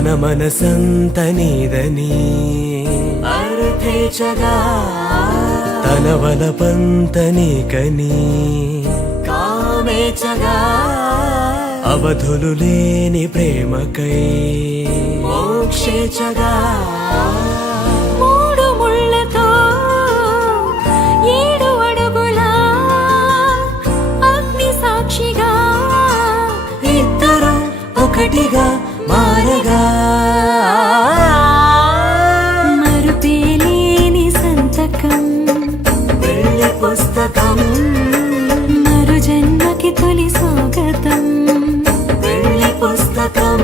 తన మనసంత నీదని అర్థేచగా తన వలపంత నీకని కామేచగా అవధులు లేని ప్రేమకై మోక్షేచగా మూడు ముళ్ళతో 7 అడుగుల అగ్ని సాక్షిగా ఇద్దరు ఒకటిగా మారగా మరుపేలేని సంతకం వెళ్ళి పుస్తకం మరు జన్మకి తొలి స్వాగతం వెళ్ళి పుస్తకం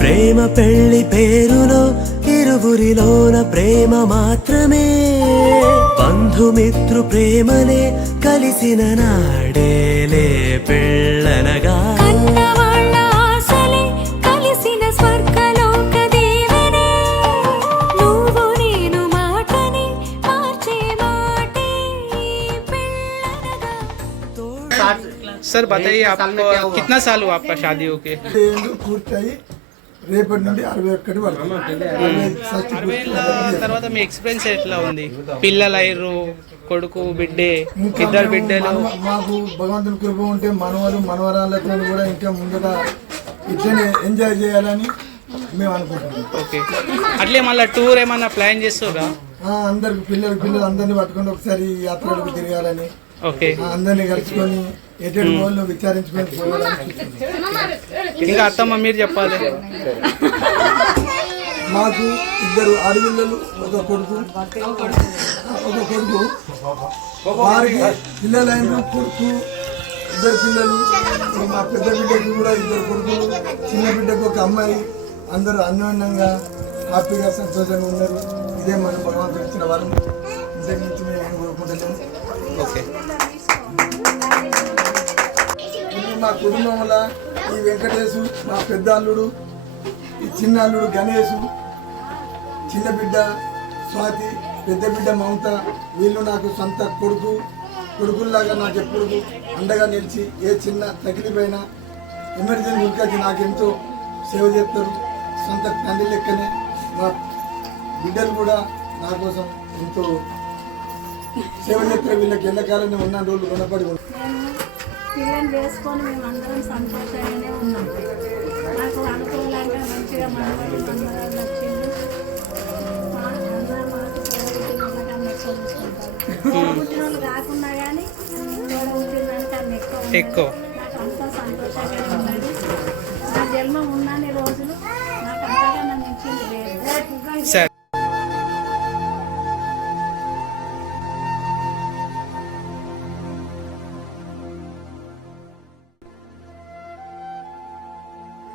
ప్రేమ పెళ్లి పేరులో ఇరువురిలోన ప్రేమ మాత్రమే బంధుమిత్రు ప్రేమనే కలిసిన నాడేలే పెళ్ళనగా కన్నవాళ్ళ ఆశలే కలిసిన స్వర్గలోక దీవెనే నువ్వు నేను మాటని మార్చే మాటే పెళ్ళనగా सर बताइए आपको कितना साल हुआ आपका शादी होके? పూర్తయి రేపటి నుండి 61 వరకు తర్వాత మీ ఎక్స్పీరియన్స్ ఎట్లా ఉంది? పిల్లలు అయ్యారు, కొడుకు బిడ్డే, ఇద్దరు బిడ్డలు. మాకు భగవంతుని కృప ఉంటే మనవలు మనవరాళ్ళతో కూడా ఇంకా ముందుగా ఇట్లనే ఎంజాయ్ చేయాలని మేము అనుకుంటున్నాం. ఓకే, అట్లే మళ్ళీ టూర్ ఏమన్నా ప్లాన్ చేస్తారా? అందరికి పిల్లలు అందరినీ పట్టుకొని ఒకసారి యాత్రలకు తిరగాలని, ఓకే, అందరినీ కలుసుకొని ఎటువంటి వాళ్ళు విచారించుకొని పోవాలని. ఇంకా అత్తమ్మ మీరు చెప్పాలి. మాకు 2 ఆడపిల్లలు, ఒక కొడుకు. వారికి పిల్లలైన కొడుకు, 2 పిల్లలు. మా పెద్ద బిడ్డకి కూడా 2 కొడుకులు, చిన్న బిడ్డకు ఒక అమ్మాయి. అందరూ అన్యోన్యంగా హ్యాపీగా సంతోషంగా ఉన్నారు. ఇదే మన భగవంతుడు ఇచ్చిన వరం. ఇంతకు మించి మేము ఏం కోరుకుంటున్నాము. ఓకే, మా కుటుంబంలో ఈ వెంకటేశు, మా పెద్ద అల్లుడు, ఈ చిన్న అల్లుడు గణేశు, చిన్న బిడ్డ స్వాతి, పెద్ద బిడ్డ మమత, వీళ్ళు నాకు సొంత కొడుకుల్లాగా నాకు ఎప్పుడు అండగా నిలిచి ఏ చిన్న తగిలిపోయినా ఎమర్జెన్సీ ఉరికొచ్చి నాకు ఎంతో సేవ చేస్తారు. సొంత తండ్రి లెక్కనే మా బిడ్డలు కూడా నా కోసం ఎంతో సేవ చేస్తారు. వీళ్ళకి ఎల్లకాలంలో ఉన్న రోజులు రుణపడి ఉంటారు. పిల్లని చేసుకొని మేమందరం సంతోషంగానే ఉన్నాం. నాకు అనుకూలంగా మంచిగా మనవాళ్ళు మనవరాలు వచ్చింది. అందరూ మాకు తోడబుట్టిన చూసుకుంటారు. తోడబుట్టిన వాళ్ళు కాకుండా కానీ తోడబుట్టిన ఎక్కువ నాకు అంతా సంతోషంగా ఉన్నది. నా జన్మ ఉన్నన్ని రోజులు నాకు అంతగా నన్ను ఇచ్చింది లేదు. సరే.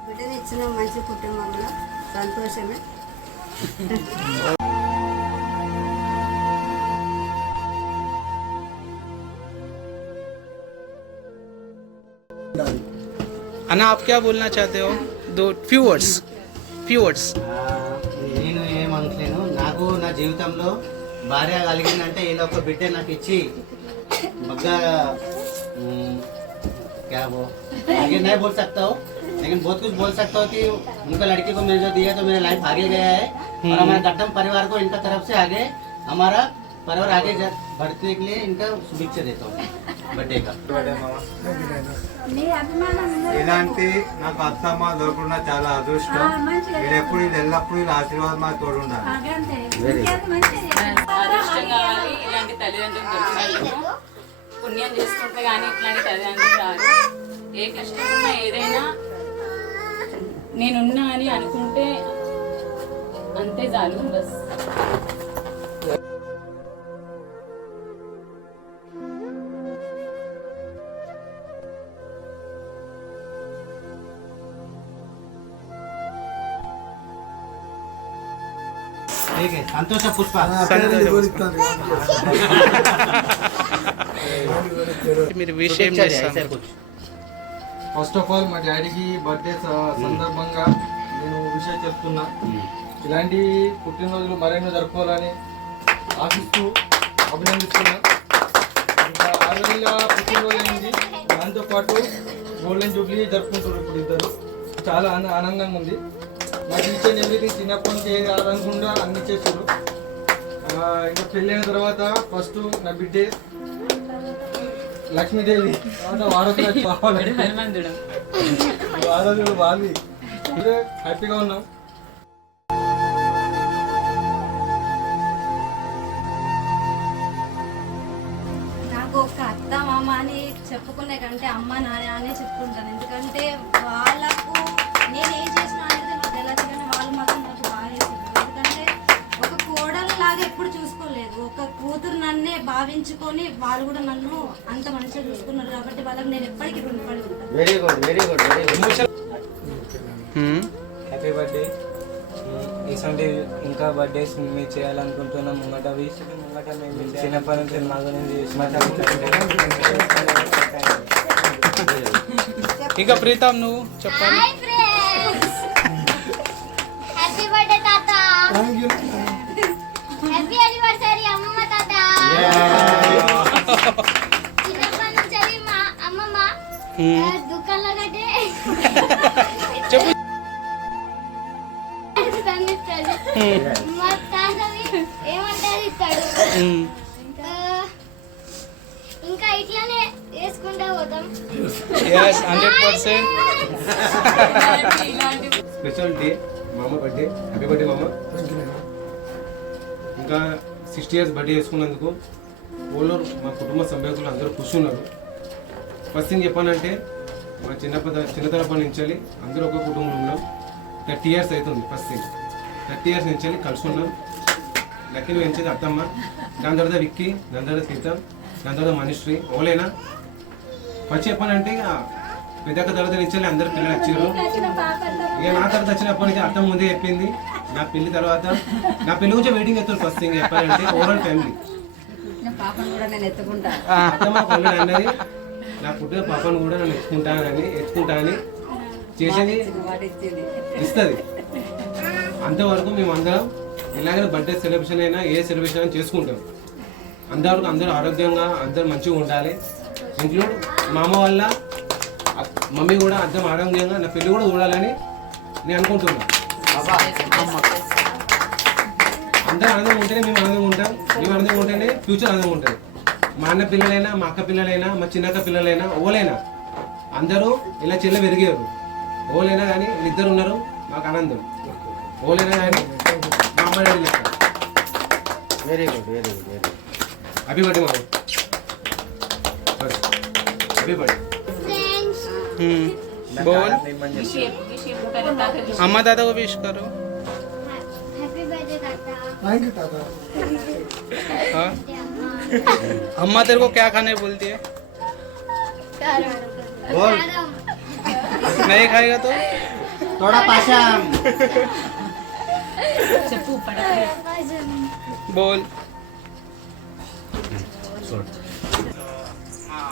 బిడ్డని ఇచ్చిన మంచి కుటుంబంలో సంతోషమే. अन्ना आप क्या बोलना चाहते हो? दो फ्यू वर्ड्स. నేను ఏమనుకోలేను. నాకు నా జీవితంలో భార్య కలిగిందంటే ఇలా ఒక బిడ్డ నాకు ఇచ్చి बग्गा क्या वो आगे नहीं बोल सकता हूँ, लेकिन बहुत कुछ बोल सकता हूँ कि उनका लड़की को मैंने जो दिया तो मेरा लाइफ आगे गया है और हमारे गड्ढम परिवार को इनका तरफ से आगे हमारा परिवार आगे बढ़ने के लिए इनका शुभेच्छा देता हूँ बर्थडे का. నీ అభిమానం ఇలాంటి నాకు అత్తమ్మ దొరకకుండా చాలా అదృష్టం. మీరు ఎప్పుడు ఎల్లప్పుడు ఇలా ఆశీర్వాదం మాకు తోడు ఉండాలి. అదృష్టం కావాలి. ఇలాంటి తల్లిదండ్రులు దొరికినందుకు పుణ్యం చేసుకుంటే కానీ ఇట్లాంటి తల్లిదండ్రులు రాదు. ఏ కష్టం ఉన్నా ఏదైనా నేనున్నా అని అనుకుంటే అంతే చాలు. బస్ ठीक है. संतोष पुष्प మీరు విషయం చేస్తారు. ఫస్ట్ ఆఫ్ ఆల్ మా డాడీకి బర్త్డే సందర్భంగా నేను విషయం చెప్తున్నా. ఇలాంటి పుట్టినరోజులు మరెన్నో జరుపుకోవాలని ఆశిస్తూ అభినందిస్తున్నాను. ఇంకా 6 రోజులుగా పుట్టినరోజు అయింది. దాంతోపాటు గోల్డెన్ జూబ్లీ జరుపుకుంటున్నారు ఇప్పుడు ఇద్దరు. చాలా ఆనందంగా ఉంది. నాకు ఇచ్చిన ఎవ్రీథింగ్ చిన్నప్పటి నుంచి ఏది కాదనుకుండా అన్ని చేశారు. ఇంకా పెళ్ళైన తర్వాత ఫస్ట్ నా బిడ్డే లక్ష్మీదేవి, తర్వాత వారసుడు కావాలి, వారసుడు బావి. హ్యాపీగా ఉన్నాం. నాకు ఒక అత్త మామ అని చెప్పుకునే కంటే అమ్మ నాన్న అనే చెప్పుకుంటాను. ఎందుకంటే వాళ్ళకు నేను ఏం చేసిన అనేది నాకు తెలియదు, కానీ వాళ్ళు మాత్రం నాకు బాగా చేశారు. ఎందుకంటే ఒక కోడలు లాగా ఎప్పుడు చూసుకోలేదు, ఒక కూతురు నన్నే భావించుకొని వాళ్ళు కూడా నన్ను అంత మంచిగా చూసుకున్నారు. కాబట్టి వాళ్ళకి నేను ఎప్పటికీ రుణపడి ఉంటాను. Very good, very good, very good. Happy birthday. ఇటువంటి ఇంకా బర్త్డేస్ మేము చేయాలనుకుంటున్నాం. ముంగట మేము చిన్నప్పటి నుంచి మా గురించి ఇంకా ప్రీతం నువ్వు చెప్పాలి. హ్యాపీ బర్త్డే తాత. Thank you. హ్యాపీ యానివర్సరీ అమ్మమ్మ తాత. చిన్నప్పటి నుంచి మా అమ్మమ్మ దుకాణంలో కట్టే చెప్పు. మా తాతవి ఏమంటారు ఇస్తాడు. ఇంకా ఇట్లానే వేసుకుంటా పోతాం. 100%. స్పెషల్ డే మామ బర్త్డే. హ్యాపీ బర్త్డే మామ. ఇంకా 60 years బర్త్డే చేసుకున్నందుకు ఓలో మా కుటుంబ సభ్యులు అందరూ ఖుషి ఉన్నారు. ఫస్ట్ థింగ్ చెప్పానంటే మా చిన్నతనప్పటి నుంచి అందరూ ఒక కుటుంబంలో ఉన్నాం. 30 years అవుతుంది. ఫస్ట్ థింగ్ 30 years నుంచి కలిసి ఉన్నాం. లక్కీని పెంచేది అత్తమ్మ, దాని తర్వాత విక్కీ, దాని తర్వాత సీత, దాని తర్వాత మనిశ్రీ. ఓలేనా ఫస్ట్ చెప్పానంటే ఇక పెద్దక్క తర్వాత నుంచి అందరు పిల్లలు వచ్చారు. ఇక నా తర్వాత వచ్చినప్పటి నుంచి అత్తమ్మ ముందే చెప్పింది. నా పెళ్లి తర్వాత నా పెళ్లి గురించి వెయిటింగ్ ఎత్తారు. ఫస్ట్ థింగ్ చెప్పాలంటే ఓవరాల్ ఫ్యామిలీ అత్తమ్మ ఆల్రెడీ అన్నది నా పుట్టిన పాపను కూడా నన్ను ఎత్తుకుంటానని చేసేది ఇస్తుంది. అంతవరకు మేము అందరం ఎలాగైనా బర్త్డే సెలబ్రేషన్ అయినా ఏ సెలబ్రేషన్ అయినా చేసుకుంటాం. అందరూ ఆరోగ్యంగా అందరూ మంచిగా ఉండాలి. ఇంక్లూడ్ మా అమ్మ వాళ్ళ మమ్మీ కూడా అందరం ఆరోగ్యంగా నా పెళ్లి కూడా చూడాలని నేను అనుకుంటున్నాను. అందరూ ఆనందంగా ఉంటేనే మేము ఆనందంగా ఉంటాం. మేము ఆనందంగా ఉంటేనే ఫ్యూచర్ ఆనందంగా ఉంటుంది. మా అన్న పిల్లలైనా, మా అక్క పిల్లలైనా, మా చిన్నక్క పిల్లలైనా, ఓలైనా అందరూ ఇలా చెల్ల పెరిగారు. ఓలైనా కానీ వీళ్ళిద్దరు ఉన్నారు మాకు ఆనందం. ఓలైనా కానీ మా అమ్మ డాడీ లెక్క. Very good, very good, very good. Happy birthday మామ. Happy birthday. बोल अम्मा दादा को विश करो. హ్యాపీ బర్త్డే తాత. థ్యాంక్ యూ తాత. हाँ अम्मा तेरे को क्या खाने बोलती है? बोल. नहीं खाएगा तो थोड़ा पाशम. बोल.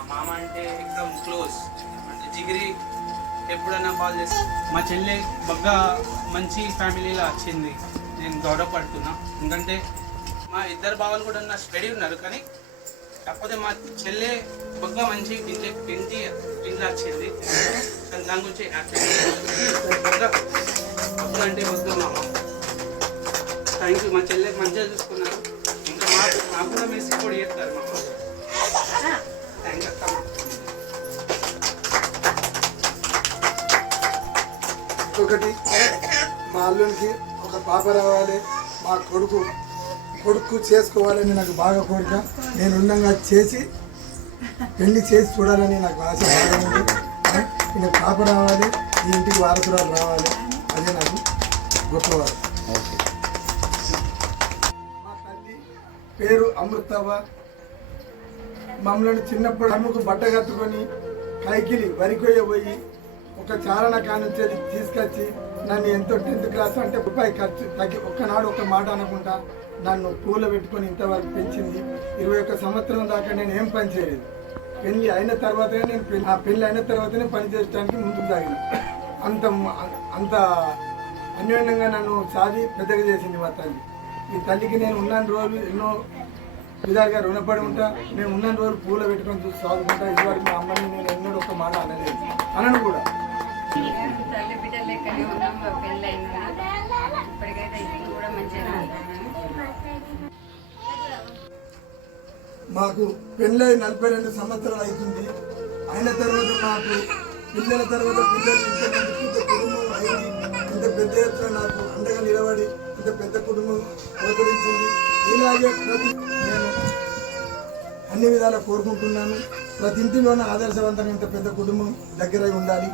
మామ అంటే ఎక్దమ్ క్లోజ్, అంటే జిగిరి. ఎప్పుడైనా కాల్ చేసి మా చెల్లె బాగా మంచి ఫ్యామిలీలో వచ్చింది. నేను గౌరవపడుతున్నా. ఎందుకంటే మా ఇద్దరు బావలు కూడా నా స్టడీ ఉన్నారు, కానీ కాకపోతే మా చెల్లె బాగా మంచి ఇంట్లో వచ్చింది. దాని గురించి బాగా అంటే వద్దు మామ. Thank you. మా చెల్లెకి మంచిగా చూసుకున్నారు. ఇంకా మాకు కూడా మీరు సపోర్ట్ చేస్తారు మామ. థ్యాంక్ యూ అక్క. ఒకటి మా అల్లునికి ఒక పాప రావాలి, మా కొడుకు చేసుకోవాలని నాకు బాగా కోరిక. నేను ఉండగా చేసి పెళ్లి చేసి చూడాలని నాకు ఆశ బాగా ఉంది. నేను పాప రావాలి, ఈ ఇంటికి వారసురాలు రావాలి, అదే నాకు గొప్పవారు. మా తల్లి పేరు అమృతవ్వ. మమ్మల్ని చిన్నప్పుడు అమ్మకు బట్ట కట్టుకొని కైకిలి వరికొయ్య పోయి ఒక చారణ కానుంచి తీసుకొచ్చి నన్ను ఎంతో 10th క్లాస్ అంటే రూపాయి ఖర్చు తగ్గి ఒక్కనాడు ఒక మాట అనకుండా నన్ను పూల పెట్టుకొని ఇంతవరకు పెంచింది. 21 సంవత్సరం దాకా నేను ఏం పని చేయలేదు. పెళ్లి అయిన తర్వాతనే పెళ్లి అయిన తర్వాతనే పని చేయడానికి ముందుకు సాగిన. అంత అన్యోన్యంగా నన్ను సాది పెద్దగా చేసింది మా తల్లి. ఈ తల్లికి నేను ఉన్న రోజులు ఎన్నో విధాలుగా రుణపడి ఉంటా. నేను ఉన్న రోజులు పూల పెట్టుకొని చూసి సాగుకుంటా. ఇదివరకు మా అమ్మని నేను ఎన్నడూ ఒక్క మాట అనలేదు, అనను కూడా. తల్లి బిడ్డ లెక్కనే ఉన్నాం, పెళ్ళైనా ఇప్పటికైతే ఇప్పుడు కూడా మంచిగా ఉంటాను. మాకు పెళ్ళై 42 సంవత్సరాలు అవుతుంది. అయిన తర్వాత మాకు పిల్లల తర్వాత పిల్లలు ఇంతమంది పెద్ద కుటుంబం అయింది. ఇంత పెద్ద ఎత్తున నాకు అండగా నిలబడి ఇంత పెద్ద కుటుంబం సహకరించింది. ఇలాగే నేను అన్ని విధాలా కోరుకుంటున్నాను. ప్రతి ఇంటిలోనూ ఆదర్శవంతంగా ఇంత పెద్ద కుటుంబం దగ్గర ఉండాలి.